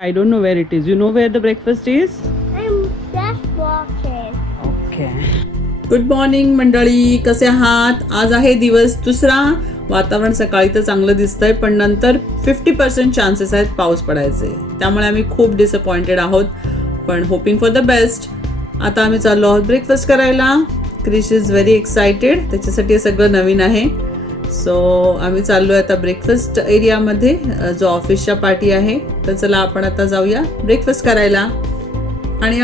I don't know where it is. You know where the breakfast is? I'm just walking. Okay. Good morning मंडळी, कसे आहात? आज आहे दिवस दुसरा. वातावरण सकाळी तर चांगलं दिसतंय, पण नंतर 50% चान्सेस आहेत पाऊस पडायचे. त्यामुळे आम्ही खूप डिसअपॉइंटेड आहोत, पण होपिंग फॉर द बेस्ट. आता आम्ही चाललो आहोत ब्रेकफास्ट करायला. क्रिश इज व्हेरी एक्सायटेड, त्याच्यासाठी हे सगळं नवीन आहे. सो आम्ही चाललो आहे आता ब्रेकफास्ट एरियामध्ये, जो ऑफिसच्या पार्टी आहे. तर चला आपण आता जाऊया ब्रेकफास्ट करायला. आणि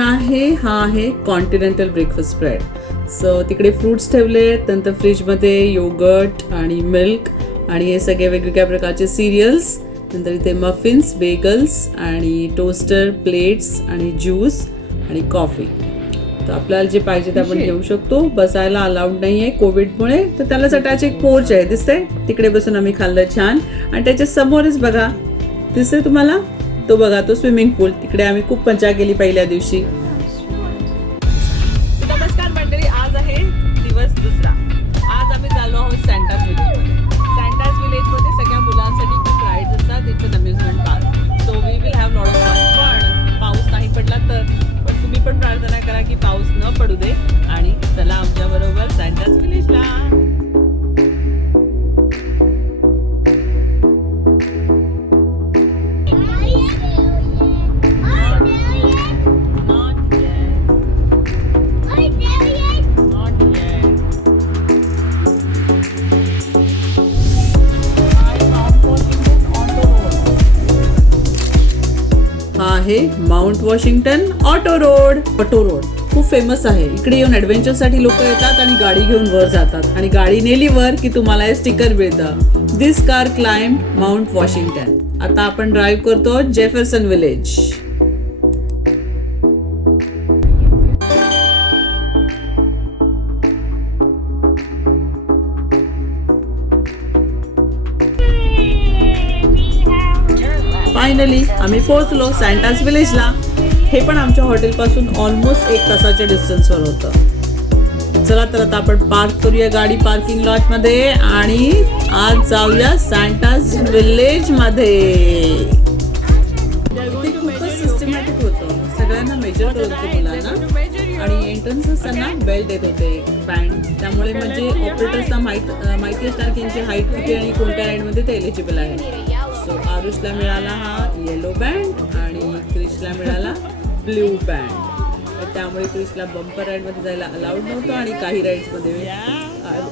हा आहे कॉन्टिनेंटल ब्रेकफास्ट ब्रेड. सो तिकडे फ्रूट्स ठेवले, नंतर फ्रीजमध्ये योगर्ट आणि मिल्क आणि हे सगळे वेगवेगळ्या प्रकारचे सिरियल्स, नंतर इथे मफिन्स, बेगल्स आणि टोस्टर प्लेट्स आणि ज्यूस आणि कॉफी. तर आपल्याला जे पाहिजे ते आपण घेऊ शकतो. बसायला अलाउड नाही आहे कोविडमुळे, तर त्यालाच अटॅच एक पोर्च आहे, दिसतंय तिकडे बसून आम्ही खाल्लं छान. आणि त्याच्या समोरच बघा, दिसतंय तुम्हाला, तो बघा तो स्विमिंग पूल. तिकडे आम्ही खूप मजा केली पहिल्या दिवशी. नमस्कार मंडळी, आज आहे दिवस दुसरा. आज आम्ही चाललो आहोत सँटाज विलेजमध्ये. सँटाज विलेजमध्ये सगळ्या मुलांसाठी खूप राईड्स असतात. It's an amusement park. So we will have lot of fun. पण पाऊस नाही पडला तर, पण तुम्ही पण प्रार्थना करा की पाऊस न पडू दे. आणि चला आमच्या बरोबर सँटाज विलेजला. आहे माउंट वॉशिंग्टन ऑटो रोड. खूप फेमस आहे. इकडे येऊन ॲडव्हेंचरसाठी लोक येतात आणि गाडी घेऊन वर जातात. आणि गाडी नेली वर की तुम्हाला हे स्टिकर मिळतं, this car climb mount Washington. आता आपण ड्राईव्ह करतो जेफरसन विलेज. फायनली आम्ही पोहोचलो सँटाज विलेजला. हे पण आमच्या हॉटेलपासून ऑलमोस्ट 1 तासाच्या डिस्टन्सवर होतं. चला तर आता आपण पार्क करूया गाडी पार्किंग लॉटमध्ये आणि आज जाऊया सँटाज विलेजमध्ये. ते खूपच सिस्टमॅटिक होतं, सगळ्यांना मेजर करत होते मुलांना. आणि एंट्रन्स असताना बेल्ट देत होते, बँड. त्यामुळे म्हणजे ऑपरेटर्सना माहिती असणार की यांची हाईट किती आणि कोणत्या राईडमध्ये ते एलिजिबल आहे. सो आरुषला मिळाला हा येलो बँड आणि क्रिशला मिळाला ब्ल्यू बँड. त्यामुळे क्रिशला बंपर राईडमध्ये जायला अलाउड नव्हतं आणि काही राईड्समध्ये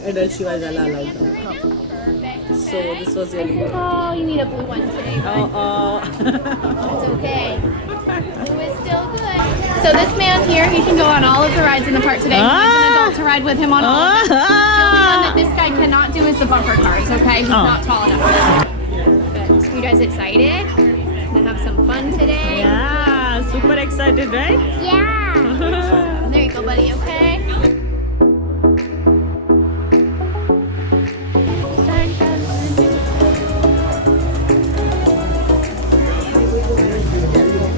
ॲडल्ट शिवाय जायला अलाउड नव्हतं. So this was really good. Oh, you need a blue one today. It's okay. Blue is still good. So this man here, he can go on all of the rides in the park today. He needs an adult to ride with him on all of them. The only one that this guy cannot do is the bumper cars, okay? He's not tall enough for that. But you guys excited to have some fun today? Yeah, super excited, right? Yeah. There you go, buddy, okay?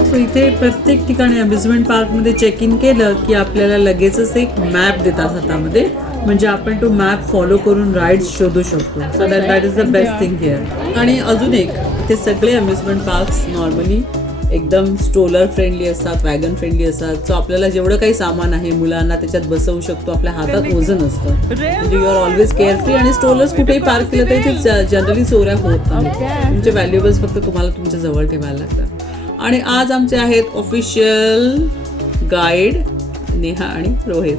सो इथे प्रत्येक ठिकाणी अम्युजमेंट पार्कमध्ये check in केलं की आपल्याला लगेचच एक मॅप देतात हातामध्ये, म्हणजे आपण तो मॅप फॉलो करून राईड्स शोधू शकतो. सो that is the best thing here. आणि अजून एक, ते सगळे अम्युजमेंट पार्क्स नॉर्मली एकदम स्ट्रोलर फ्रेंडली असतात, वॅगन फ्रेंडली असतात. सो आपल्याला जेवढं काही सामान आहे मुलांना त्याच्यात बसवू शकतो. आपल्या हातात ओझं नसतं, म्हणजे यू आर ऑलवेज केअरफ्री. आणि स्ट्रोलर्स कुठेही पार्क केलं तर इथे जनरली चोऱ्या होत नाहीत. तुमचे व्हॅल्युएबल्स फक्त तुम्हाला तुमच्या जवळ ठेवायला लागतात. आणि आज आमचे आहेत ऑफिशियल गाईड नेहा आणि रोहित.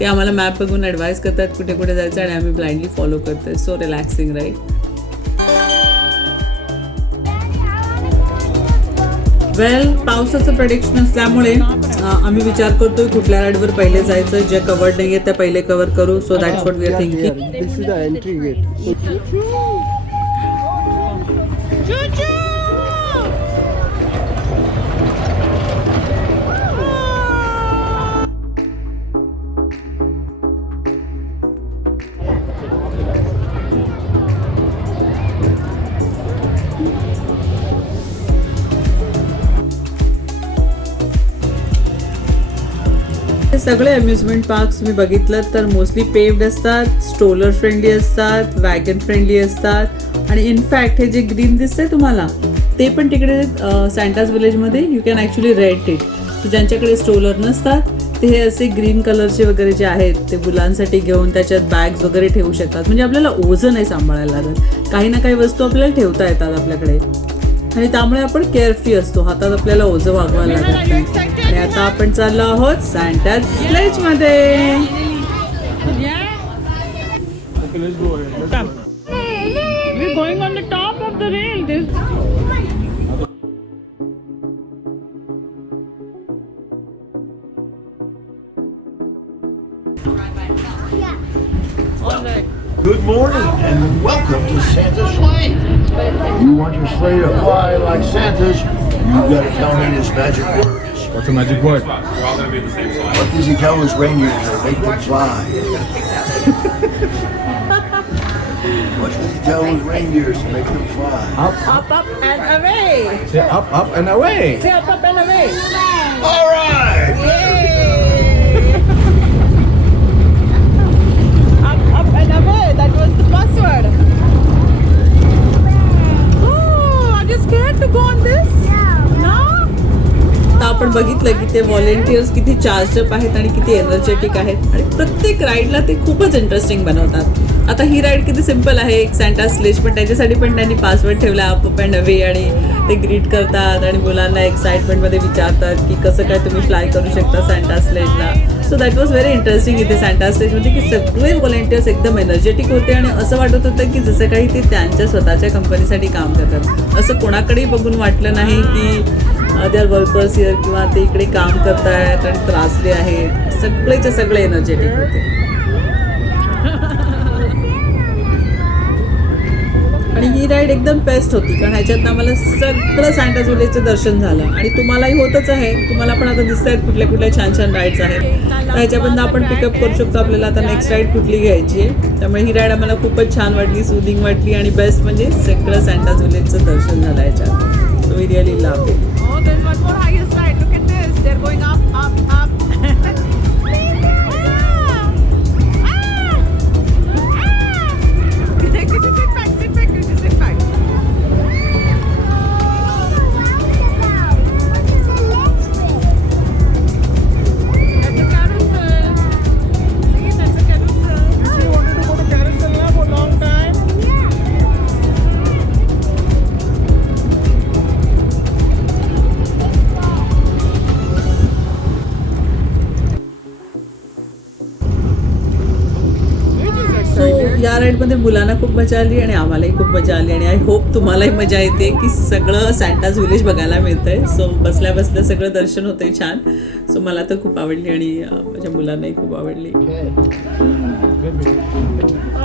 ते आम्हाला मॅप बघून ॲडवाईस करतात कुठे कुठे जायचं आणि आम्ही ब्लाइंडली फॉलो करतोय. सो रिलॅक्सिंग राईट. वेल, पावसाचं प्रेडिक्शन असल्यामुळे आम्ही विचार करतोय कुठल्या राईडवर पहिले जायचं. ज्या कवर्ड नाही आहेत त्या पहिले कव्हर करू. So that's what we are thinking. This is the entry gate. हे सगळे अम्युजमेंट पार्क्स तुम्ही बघितलं तर मोस्टली पेव्ड असतात, स्ट्रोलर फ्रेंडली असतात, वॅगन फ्रेंडली असतात. आणि इनफॅक्ट हे जे ग्रीन दिसतंय तुम्हाला, ते पण तिकडे सँटाज विलेजमध्ये you can actually rent it. So ज्यांच्याकडे स्ट्रोलर नसतात ते हे असे ग्रीन कलरचे वगैरे जे आहेत ते मुलांसाठी घेऊन त्याच्यात बॅग्स वगैरे ठेवू शकतात. म्हणजे आपल्याला ओझं नाही सांभाळायला लागत, काही ना काही वस्तू आपल्याला ठेवता येतात आपल्याकडे आणि त्यामुळे आपण केअरफ्री असतो. हातात आपल्याला ओझं वागवायला लागत नाही. आणि आता आपण चाललो आहोत सँटाज विलेजमध्ये. We're going on the top of the rail. Good morning and welcome to Santa's Sleigh. You want your sleigh to fly like Santa's, you gotta tell me this magic word. What's the magic word? What does he tell his reindeers to make them fly? What does he tell his reindeers to make them fly? Up, up and away. Say up and away. Say up and away. All right! Up and away. That was the password. Oh, are you scared to go on this? No. आता आपण बघितलं की ते व्हॉलेंटियर्स किती चार्जअप आहेत आणि किती एनर्जेटिक आहेत आणि प्रत्येक राईडला ते खूपच इंटरेस्टिंग बनवतात. आता ही राईड किती सिम्पल आहे, एक सँटा स्लेज, पण त्याच्यासाठी पण त्यांनी पासवर्ड ठेवला अप अँड अवे आणि ते ग्रीट करतात आणि मुलांना एक्साइटमेंटमध्ये विचारतात की कसं काय तुम्ही फ्लाय करू शकता सँटा स्लेजला. So that was very interesting इथे सँटा स्लेजमध्ये की सगळे व्हॉलेंटियर्स एकदम एनर्जेटिक होते आणि असं वाटत होतं की जसं काही ते त्यांच्या स्वतःच्या कंपनीसाठी काम करतात. असं कोणाकडेही बघून वाटलं नाही की दे आर वर्कर्स हिअर किंवा ते इकडे काम करत आहेत आणि त्रासले आहेत. सगळेचे सगळे एनर्जेटिक होते आणि ही राईड एकदम बेस्ट होती कारण ह्याच्यात आम्हाला सगळं सँटाज विलेजचं दर्शन झालं आणि तुम्हालाही होतच आहे. तुम्हाला पण आता दिसत आहेत कुठल्या कुठल्या छान छान राईड्स आहेत, तर ह्याच्याबद्दल आपण पिकअप करू शकतो. आपल्याला आता नेक्स्ट राईड कुठली घ्यायची आहे. त्यामुळे ही राईड आम्हाला खूपच छान वाटली, सुदिंग वाटली आणि बेस्ट म्हणजे सगळं सँटाज विलेजचं दर्शन झालं ह्याच्यात. So we really love it. Oh, there's one more highest ride. Look at this. They're going up, up, up. Sit back, sit back, sit back. That's a carousel. See, that's a carousel. You wanted to go to carousel now for a long time? सो या राईडमध्ये मुलांना खूप मजा आली आणि आम्हालाही खूप मजा आली आणि आय होप तुम्हालाही मजा येते की सगळं सँटाज विलेज बघायला मिळतंय. सो बसल्या बसल्या सगळं दर्शन होतंय छान. सो मला तर खूप आवडली आणि माझ्या मुलांनाही खूप आवडली.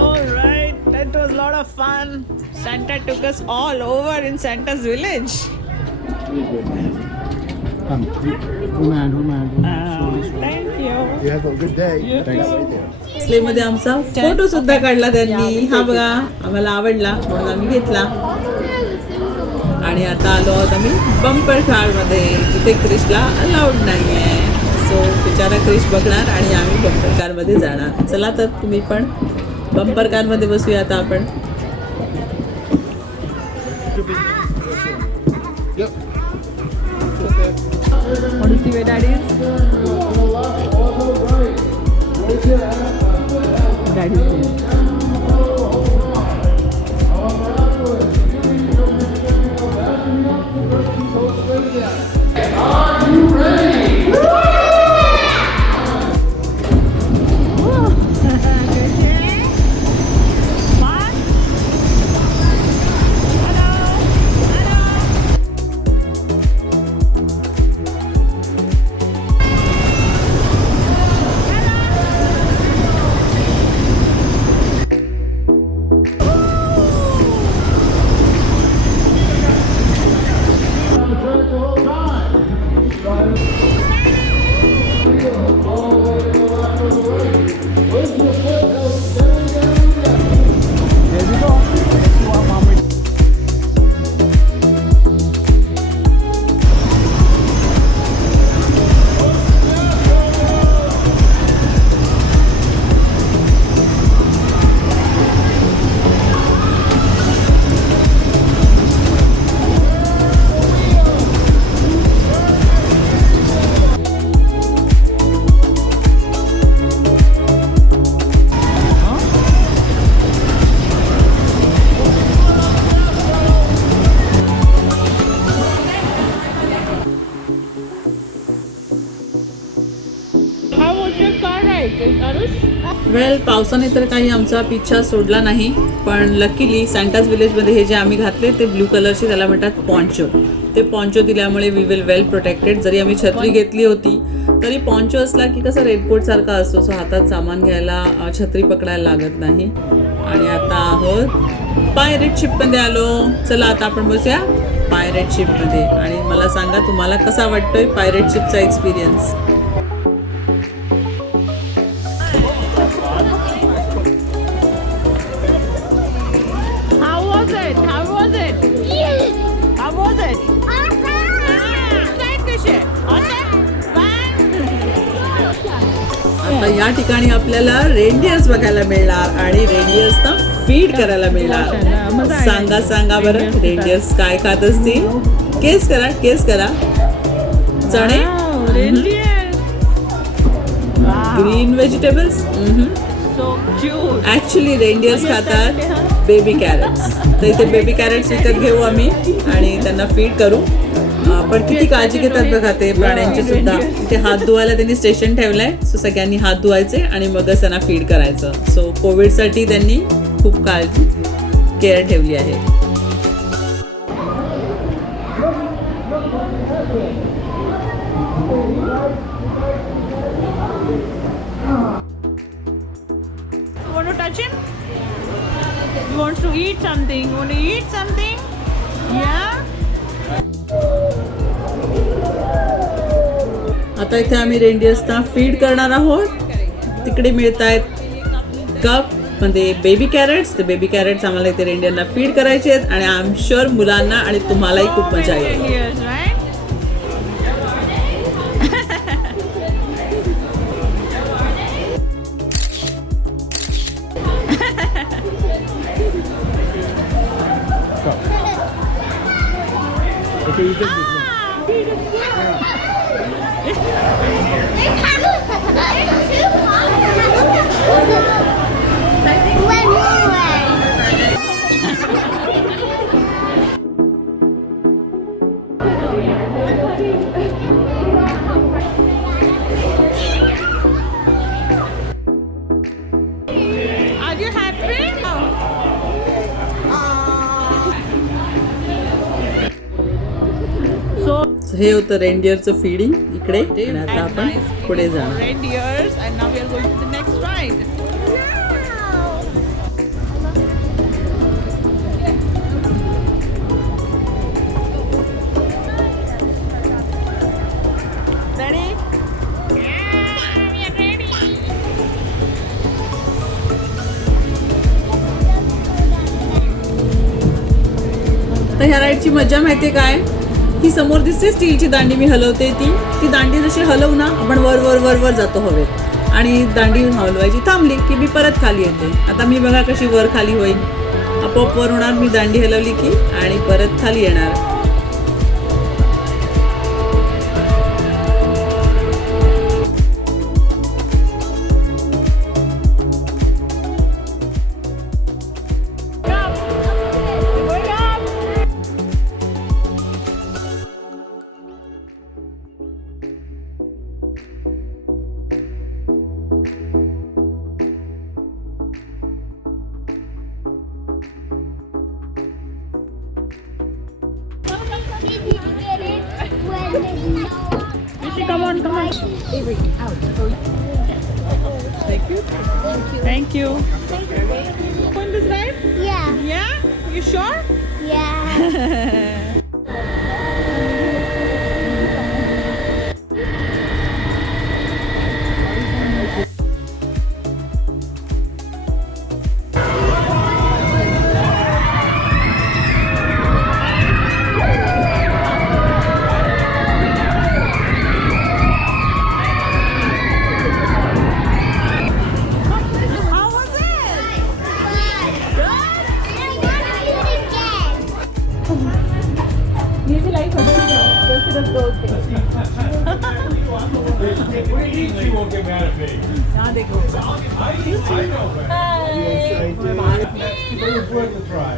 All right, that was a lot of fun. Santa took us all over in Santa's village. Come. Thank you. You have a good day. Thanks. Right there. स्लेमध्ये आमचा फोटो सुद्धा काढला त्यांनी. हा बघा, आम्हाला आवडला म्हणून आम्ही घेतला. आणि आता आलो आहोत आम्ही बंपर कारमध्ये, जिथे क्रिशला अलाउड नाही आहे. सो बिचारा क्रिश बघणार आणि आम्ही बंपर कारमध्ये जाणार. चला तर तुम्ही पण बंपर कारमध्ये बसूया आता आपण. Want to see where Daddy is? Daddy is there. Well, पावसाने तर काही आमचा पिच्छा सोडला नाही, पण लकीली सँटाज विलेजमध्ये हे जे आम्ही घातले ते ब्लू कलरचे, त्याला म्हणतात पॉन्चो. ते पॉन्चो दिल्यामुळे वी विल वेल प्रोटेक्टेड. जरी आम्ही छत्री घेतली होती तरी पॉन्चो असला की कसं रेनकोट सारखा असतो, सो हातात सामान घ्यायला छत्री पकडायला लागत नाही. आणि आता आहोत पायरेट शिपमध्ये आलो. चला आता आपण बसूया पायरेट शिपमध्ये आणि मला सांगा तुम्हाला कसा वाटतोय पायरेट शिपचा एक्सपिरियन्स. आता या ठिकाणी आपल्याला रेनडियर्स बघायला मिळणार आणि रेनडियर्सना फीड करायला मिळणार. सांगा बरं रेनडियर्स काय खात असतील? केस करा. चणे, ग्रीन व्हेजिटेबल्स. ऍक्च्युली रेनडियर्स खातात बेबी कॅरेट्स. तर इथे बेबी कॅरेट्स विकत घेऊ आम्ही आणि त्यांना फीड करू. पण किती काळजी घेतात बघा ते प्राण्यांची सुद्धा. इथे हात धुवायला त्यांनी स्टेशन ठेवलंय, सो सगळ्यांनी हात धुवायचे आणि मगच त्यांना फीड करायचं. सो कोविडसाठी त्यांनी खूप काळजी केअर ठेवली आहे. Want to touch him? He wants to eat something. Want to eat something? Yeah? आता इथे आम्ही रेनडियर्सना फीड करणार आहोत. तिकडे मिळत आहेत कप मध्ये बेबी कॅरेट्स. ते बेबी कॅरेट्स आम्हाला इथे रेनडियरना फीड करायचे आहेत आणि आय एम शुअर मुलांना आणि तुम्हालाही खूप मजा येईल. Yes, right? Okay, you take this one. Are you happy? So हे होतं रेनडियरचं फीडिंग इकडे. आणि आता आपण पुढे जाणार. Red ears, and now we are going to the next ride. Ready? Yeah, we are ready. तर ह्या राईडची मजा माहितीये काय? ही समोर दिसते स्टीलची दांडी मी हलवते ती दांडी जशी हलवू ना आपण वर वर वर वर जातो हवेत आणि दांडी हलवायची थांबली की मी परत खाली येते. आता मी बघा कशी वर खाली होईल. आपोआप वर होणार मी दांडी हलवली की आणि परत खाली येणार. Come on. Avery, out. Thank you. Thank you. Want this ride? Yeah. Yeah? You sure? Yeah. How was it? I know, right? Yes, I did. It was worth a try.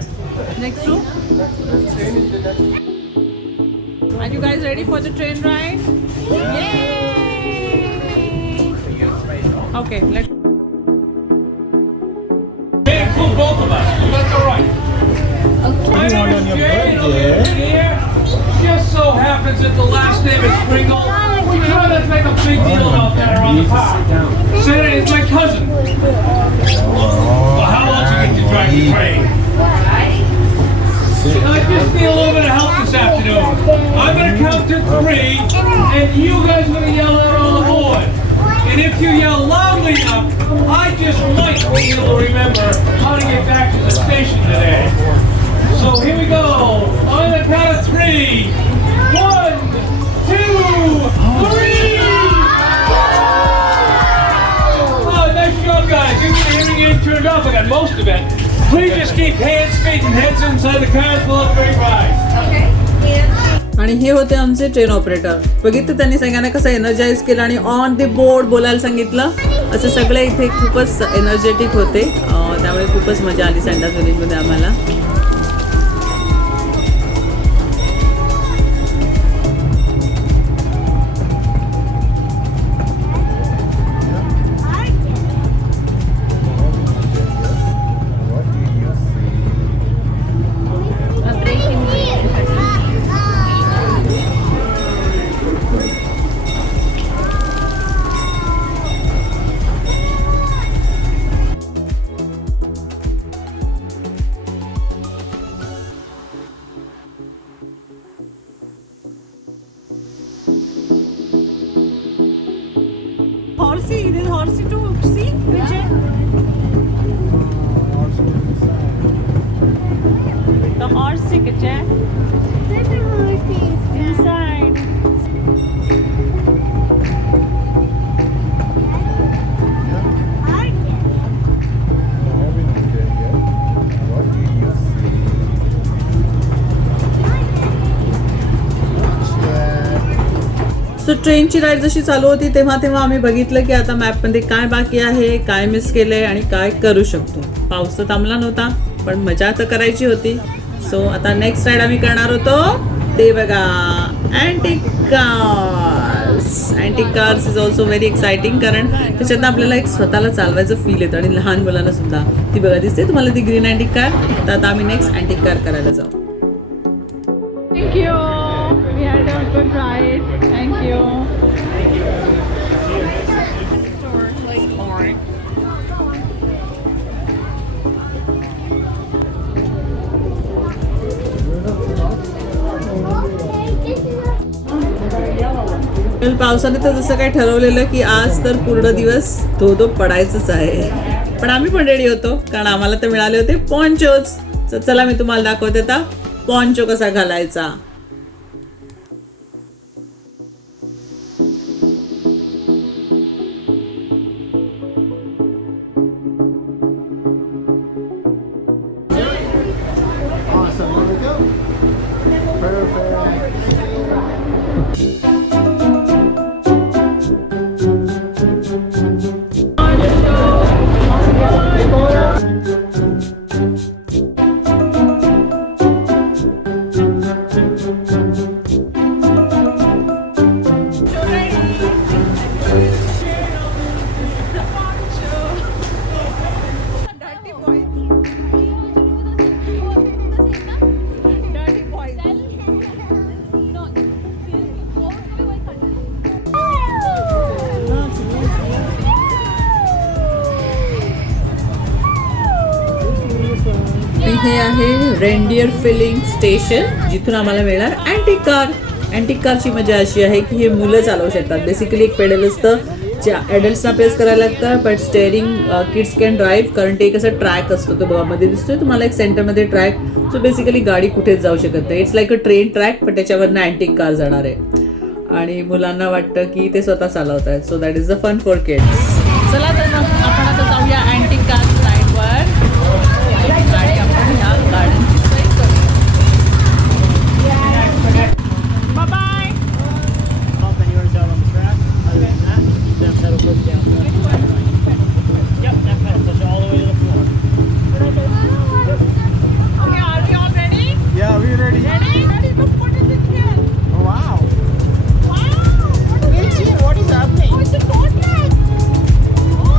Next room. Are you guys ready for the train ride? Yay! Okay, let's. May include both of us. That's all right. My name is Jay, and over here, just so happens that the last name is Pringle. We try not to make a big deal about that around the park. Santa is my cousin. Well, how else you get to drive the train? I just need a little bit of help this afternoon. I'm gonna count to 3, and you guys are gonna yell out all aboard. And if you yell loudly enough, I just might be able to remember how to get back to the station today. So here we go. On the count of 3. 1, 2, 3! Oh, nice job, guys. You get the hearing aid turned off. I got most of it. Please just keep hands, feet, and heads inside the cars while it's very bright. आणि हे होते आमचे train operator. बघितलं त्यांनी सगळ्यांना कसं एनर्जाइज केलं आणि on the board बोलायला सांगितलं. असं सगळे इथे खूपच एनर्जेटिक होते. त्यामुळे खूपच मजा आली सँटा व्हिलेजमध्ये आम्हाला. Horsey, there's horsey too. See, Vijay? The horsey, Vijay. Inside. सो ट्रेनची राईड जशी चालू होती तेव्हा आम्ही बघितलं की आता मॅपमध्ये काय बाकी आहे, काय मिस केलंय आणि काय करू शकतो. पाऊस तर थांबला नव्हता पण मजा तर करायची होती. सो आता नेक्स्ट राईड आम्ही करणार होतो ते बघा antique cars. Antique cars is also very exciting कारण त्याच्यात आपल्याला एक स्वतःला चालवायचं फील येतं आणि लहान मुलांना सुद्धा. ती बघा दिसते तुम्हाला ती ग्रीन अँटिक कार. तर आता आम्ही नेक्स्ट अँटिक कार करायला जाऊ. Thank you. We had a good ride. Thank you. Store, like, Alright. पावसाने तर जसं काय ठरवलेलं की आज तर पूर्ण दिवस धो पडायचंच आहे. पण आम्ही पण रेडी होतो कारण आम्हाला तर मिळाले होते पॉन्चोज. तर चला मी तुम्हाला दाखवते आता पॉन्चो कसा घालायचा. Awesome. Here we go. Perfect. हे आहे रेनडियर फिलिंग स्टेशन जिथून आम्हाला मिळणार अँटिक कार. अँटिक कारची मजा अशी आहे की हे मुलं चालवू शकतात. बेसिकली एक पेडल असतं ज्या ॲडल्ट्सना प्रेस करायला लागतं but steering kids can drive कारण ते एक असं ट्रॅक असतो. तो मध्ये दिसतोय तुम्हाला एक सेंटरमध्ये ट्रॅक. सो बेसिकली गाडी कुठेच जाऊ शकत नाही. It's like a train track पण त्याच्यावरनं अँटिक कार जाणार आहे आणि मुलांना वाटतं की ते स्वतः चालवत आहेत. So that is the fun for kids. चला तर मग आपण आता जाऊया अँटिक कार राईडवर आणि आपण ह्या गाड्यांची सोय करूया. Bye bye. Popping yours out on the track. Other than that, that pedal goes down there. Yep, that pedal goes all the way to the floor. Okay, are we all ready? Yeah, we're ready. Ready? Ready? Look, what is it here? Oh, wow. Wow! What is it? What is happening? Oh, it's a boat ride. Oh,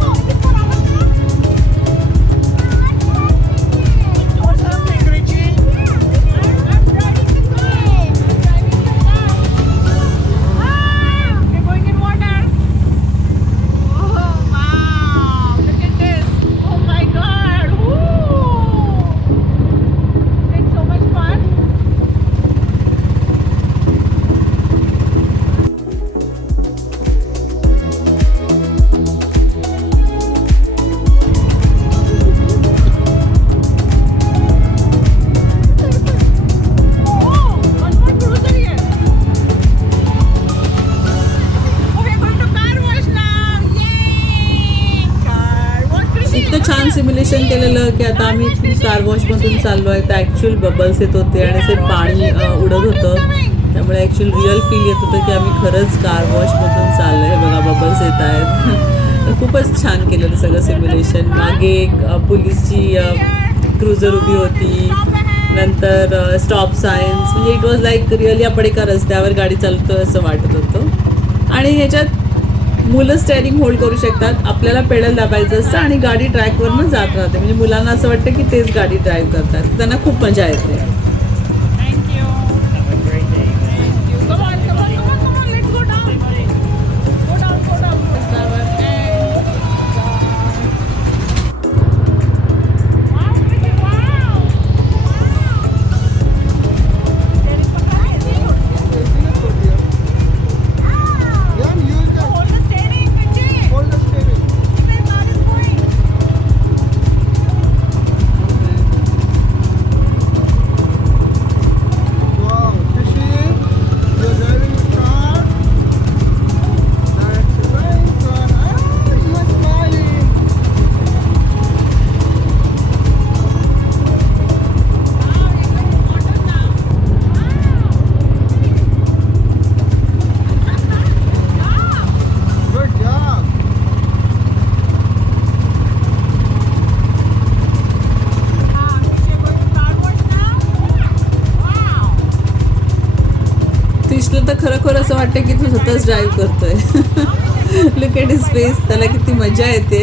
इतकं छान सिम्युलेशन केलेलं की आता आम्ही कार वॉशमधून चाललो आहे तर ॲक्च्युअल बबल्स येत होते आणि ते पाणी उडत होतं. त्यामुळे ॲक्च्युअल रिअल फील येत होतं की आम्ही खरंच कार वॉशमधून चाललो आहे. बघा बबल्स येत आहेत. खूपच छान केलेलं सगळं सिम्युलेशन. मागे एक पोलीसची क्रुझर उभी होती, नंतर स्टॉप सायन्स, म्हणजे इट वॉज लाईक रिअली आपण एका रस्त्यावर गाडी चालवतो असं वाटत होतं. आणि ह्याच्यात मुलं स्टेअरिंग होल्ड करू शकतात, आपल्याला पेडल दाबायचं असतं आणि गाडी ट्रॅकवरनं जात राहते. म्हणजे मुलांना असं वाटतं की तेच गाडी ड्राईव्ह करतात, त्यांना खूप मजा येते. Thank you. Have a great day. Thank you. Come on, come on, come on, come on. Let's go down. Go down, go down. Wow, Ricky, wow. Hold the steering, Vijay. Where car is going? Wow, Rishi, you're driving a car. That's right, son. Ah, you are smiling. Wow, you're going to water now. Wow. Good job. You're going to car wash now? Wow. क्रिशला तर खरोखर असं वाटतं की तू स्वतःच ड्राईव्ह करतोय. Look at his face, त्याला किती मजा येते.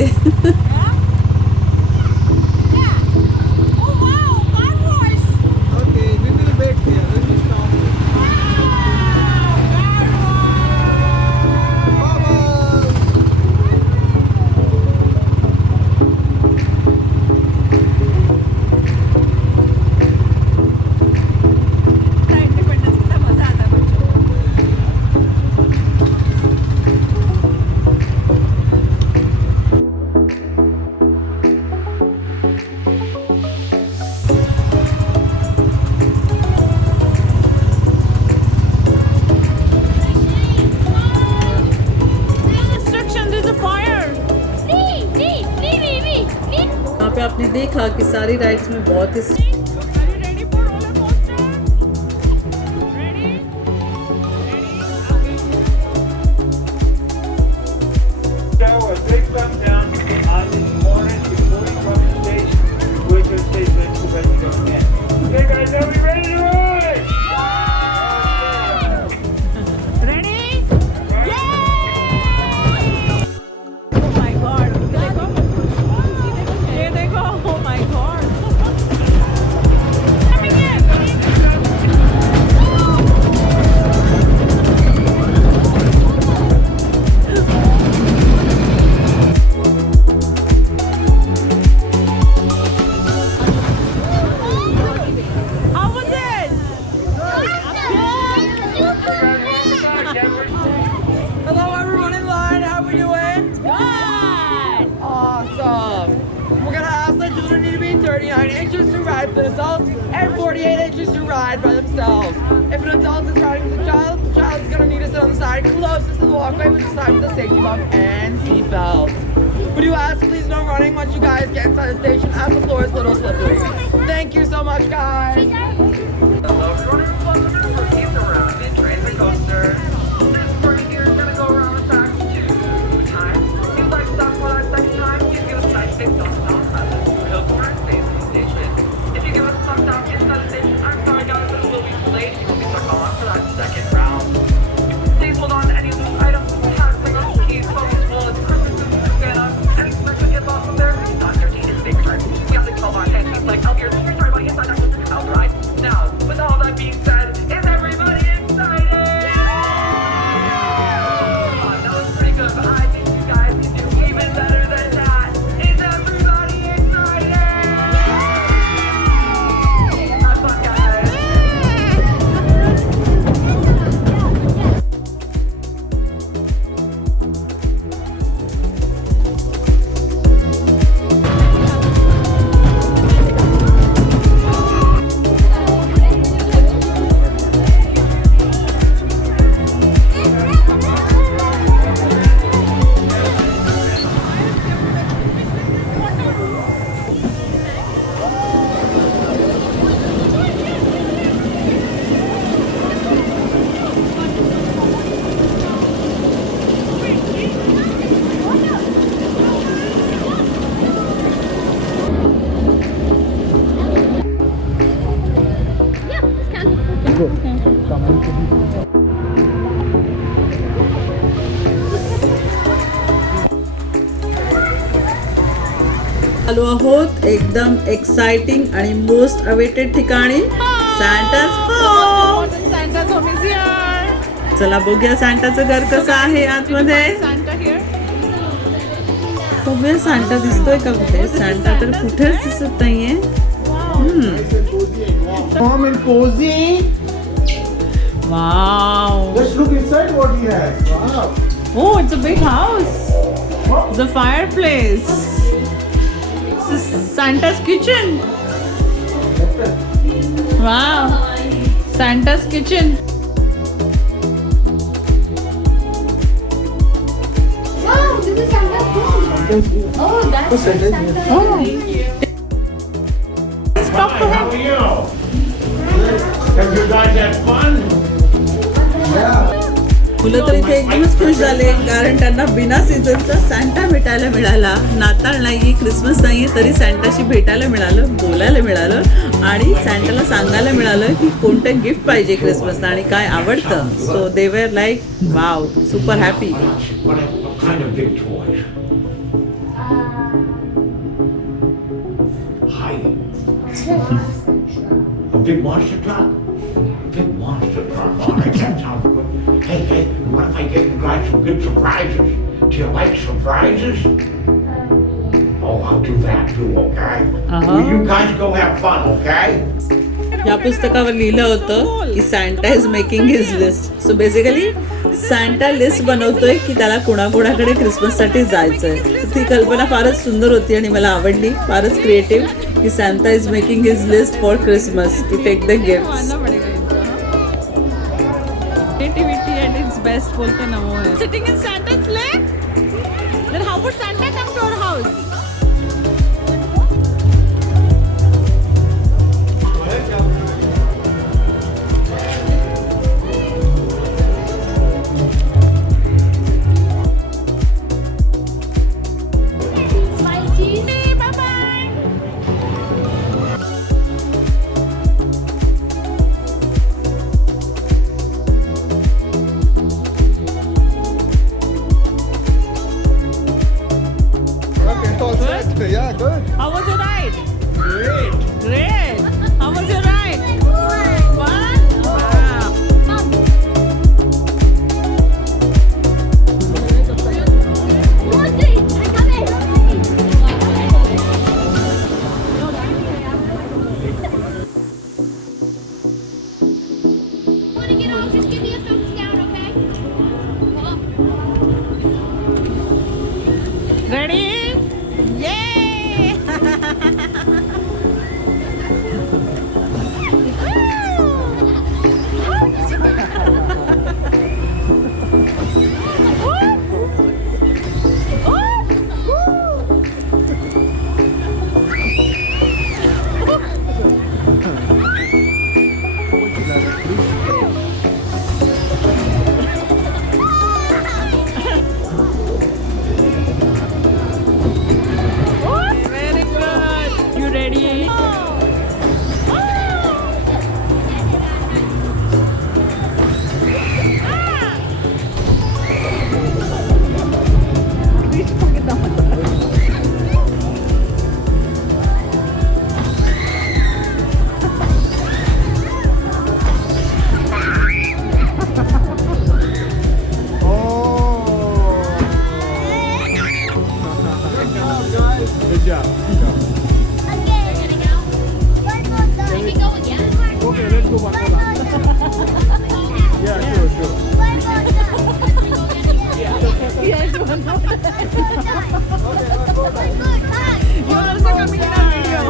Oh wow, car wash. Okay, we will wait here. Let me stop. Bubbles. Independence कितना मजा आता है बच्चों को. Instruction, there's a fire. यहाँ पे आपने देखा कि सारी राइड्स में बहुत ही Are you ready for roller coaster? Ready? Ready? So a big thumbs down on this morning before you come to the station, which is station to ready to go again. Okay guys, are we ready to ride? Ready? Yay! Oh my God! ये देखो! Oh my God! Coming in! How was it? Hello everyone in line, how we doing? Good! Awesome! We're gonna ask the children need to be 39 inches to ride for an adult and 48 inches to ride by themselves. If an adult is riding with a child, the child is gonna need to sit on the side closest to the walkway, which is tied with a safety belt and seatbelt. We do ask please no running once you guys get inside the station as the floor is a little slippery. Thank you so much guys! Hello everyone, and welcome to Rookies Around in Transit Coaster. This party here is gonna go around the track 2 times. If you'd like to stop for that second time, you give us a nice big thumbs down at the Hill Corner Station Station. If you give us a thumbs down inside the station, I'm sorry guys, but it will be too late. You will be stuck on for that second round. Please hold on to any loose items, tags, singles, keys, phones, wallets, Christmas, Santa, anything that could get lost from there. It's not 13, it's big time. We have the 12 on 10 keys like out here, so you're sorry about inside that out right. Now, with all that being said, is everyone आलो आहोत एकदम एक्साइटिंग आणि most awaited ठिकाणी, सॅन्टाच home. Santa's home is here. चला बघूया सॅन्टाचं घर कसं आहे आतमध्ये. Santa here. बघूया सॅन्टा दिसतोय का कुठे. सॅन्टा तर कुठेच दिसत नाहीये. Warm and cozy. Wow. Let's look inside what he has. Wow. Oh, it's a big house. The fireplace. This is Santa's kitchen. Wow. Santa's kitchen. Wow, this is Santa's home. Oh, that's Santa's home. Hi, how are you? Have you guys had fun? मुलं तर इथे एकदमच खुश झाले कारण त्यांना बिना सीझनचा सॅन्टा भेटायला मिळाला. नाताळ नाही, क्रिसमस नाही, तरी सॅन्टाशी भेटायला मिळालं, बोलायला मिळालं आणि सॅन्टाला सांगायला मिळालं की कोणतं गिफ्ट पाहिजे क्रिसमसला आणि काय आवडतं. So they were like wow, super happy. What kind of big toys? Hi. A big monster truck? Big monster truck. All right, that sounds good. Hey, what if I get you guys some good surprises? Do you like surprises? Oh, I'll do that too, okay? Well, you guys go have fun, okay? या पुस्तकावर लिहिलं होतं की Santa is making his list. So basically Santa list बनवतोय की त्याला कोणाकोणाकडे क्रिसमससाठी जायचंय. ती कल्पना फारच सुंदर होती आणि मला आवडली, फारच क्रिएटिव्ह की Santa is making his list for Christmas to take the gifts. Creativity at its best बोलते ना वो है. Sitting in Santa's sleigh? Then how would Santa come to our house? Smile cheese. Hey, bye-bye. Okay, all set. Yeah, good. How was your ride? Great. Great. How was your ride? Fun? Wow. Want to get off? Just give me a thumbs down, okay? Ready? Yay! Very good. You ready? Good job. Can we go again? Okay, let's go one more lap. Yeah, sure, sure. Yes, one more. Okay, let's go back. You are also coming in our video.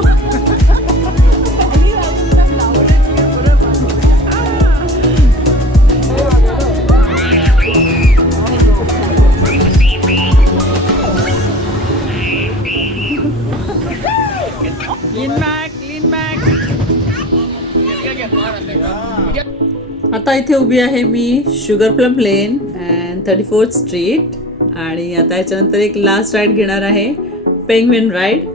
Lean back, lean back. आता इथे उभी आहे मी sugar plum lane and 34th street आणि आता याच्यानंतर एक last ride घेणार आहे, पेंग्विन राईड.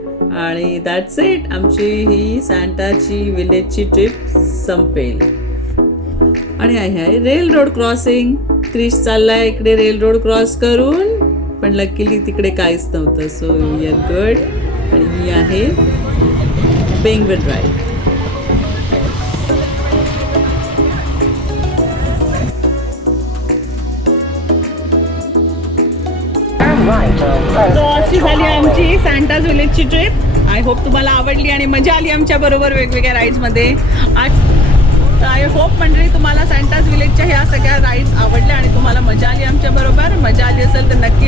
आणि दॅट्स इट, आमची ही सॅन्टाची विलेजची ट्रिप संपेल. आणि आहे रेल रोड क्रॉसिंग. क्रिश चाललाय इकडे रेल रोड क्रॉस करून, पण लकीली तिकडे काहीच नव्हतं. सो वी आर गुड आणि ही आहे पेंग्विन राईड. सो अशी झाली आमची सांताज विलेजची ट्रिप. आय होप तुम्हाला आवडली आणि मजा आली आमच्या बरोबर वेगवेगळ्या राईड्समध्ये. आय होप मंडळी तुम्हाला सांताज विलेजच्या ह्या सगळ्या राईड्स आवडल्या आणि तुम्हाला मजा आली आमच्या बरोबर. मजा आली असेल तर नक्की